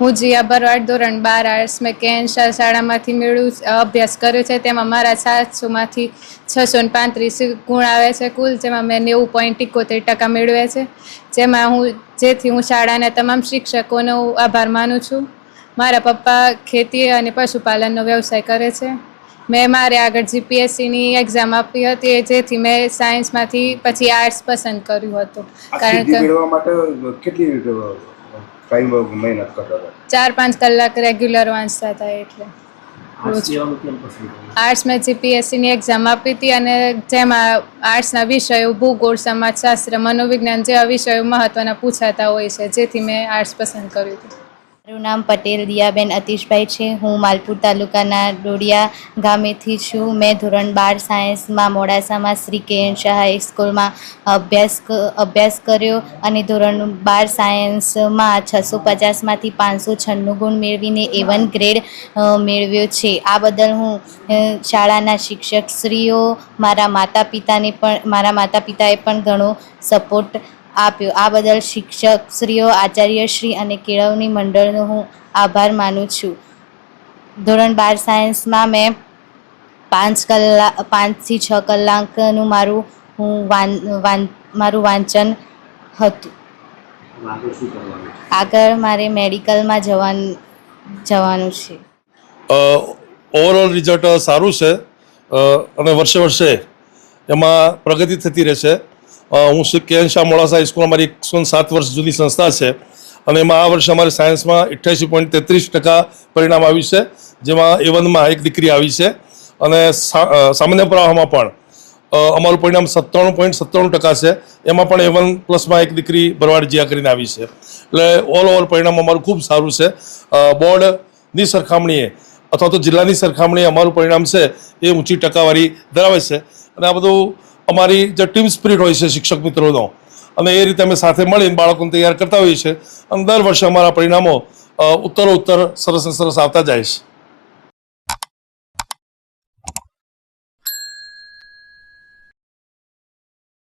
હું જીયા બરવાડ ધોરણ 12 આર્ટ્સ મેં કેન શાહ શાળામાંથી અભ્યાસ કર્યો છે. તેમાં મારા 700માંથી 635 ગુણ આવે છે કુલ, જેમાં મેં 90.71% મેળવ્યા છે. જેથી હું શાળાના તમામ શિક્ષકોનો આભાર માનું છું. મારા પપ્પા ખેતી અને પશુપાલનનો વ્યવસાય કરે છે. મેં મારે આગળ જીપીએસસીની એક્ઝામ આપી હતી, જેથી મેં સાયન્સમાંથી પછી આર્ટ્સ પસંદ કર્યું હતું. કારણ કે મેળવવા માટે કેટલી ટાઈમ મહેનત કરતા હતા? 4-5 કલાક રેગ્યુલર વાંચતા હતા. એટલે આર્ટ્સ મેં જીપીએસસીની એક્ઝામ આપી હતી, અને જેમાં આર્ટ્સના વિષયો ભૂગોળ, સમાજશાસ્ત્ર, મનોવિજ્ઞાન જેવા વિષયો મહત્ત્વના પૂછાતા હોય છે, જેથી મેં આર્ટ્સ પસંદ કર્યું હતું. મારું નામ પટેલ દિયાબેન અતિશભાઈ છે. હું માલપુર તાલુકાના ડોડિયા ગામેથી છું. મેં ધોરણ 12 સાયન્સમાં મોડાસામાં શ્રી કે.એન. શાહ હાઈસ્કૂલમાં અભ્યાસ કર્યો અને ધોરણ 12 સાયન્સમાં 650માંથી 596 ગુણ મેળવીને A1 ગ્રેડ મેળવ્યો છે. આ બદલ હું શાળાના શિક્ષકશ્રીઓ, મારા માતા પિતાએ પણ ઘણો સપોર્ટ આપ્યો. આ બદલ શિક્ષકશ્રીઓ, આચાર્યશ્રી અને કેળવણી મંડળનો હું આભાર માનું છું. ધોરણ 12 સાયન્સમાં મેં 5 થી 6 કલાકનું મારું વાંચન હતું. આગળ મારે મેડિકલમાં જવાનું છે. ઓવરઓલ રિઝલ્ટ સારું છે અને વર્ષે વર્ષે એમાં પ્રગતિ થતી રહેશે. હું શ્રી કે.એન. શાહ મોડાસા હાઈસ્કૂલ અમારી 107 વર્ષ જૂની સંસ્થા છે, અને એમાં આ વર્ષે અમારે સાયન્સમાં 88.33% પરિણામ આવ્યું છે, જેમાં A1માં એક દીકરી આવી છે, અને સામાન્ય પ્રવાહમાં પણ અમારું પરિણામ 97.97% છે. એમાં પણ A1+ એક દીકરી બરવાડ જીયા કરીને આવી છે. એટલે ઓવર પરિણામ અમારું ખૂબ સારું છે. બોર્ડની સરખામણીએ અથવા તો જિલ્લાની સરખામણીએ અમારું પરિણામ છે એ ઊંચી ટકાવારી ધરાવે છે. અને આ બધું અમારી જે ટીમ સ્પિરિટ હોય છે શિક્ષક મિત્રોનો, અને એ રીતે અમે સાથે મળીને બાળકોને તૈયાર કરતા હોઈએ છીએ, અને દર વર્ષે અમારા પરિણામો ઉત્તરોત્તર સરસ આવતા જાય છે.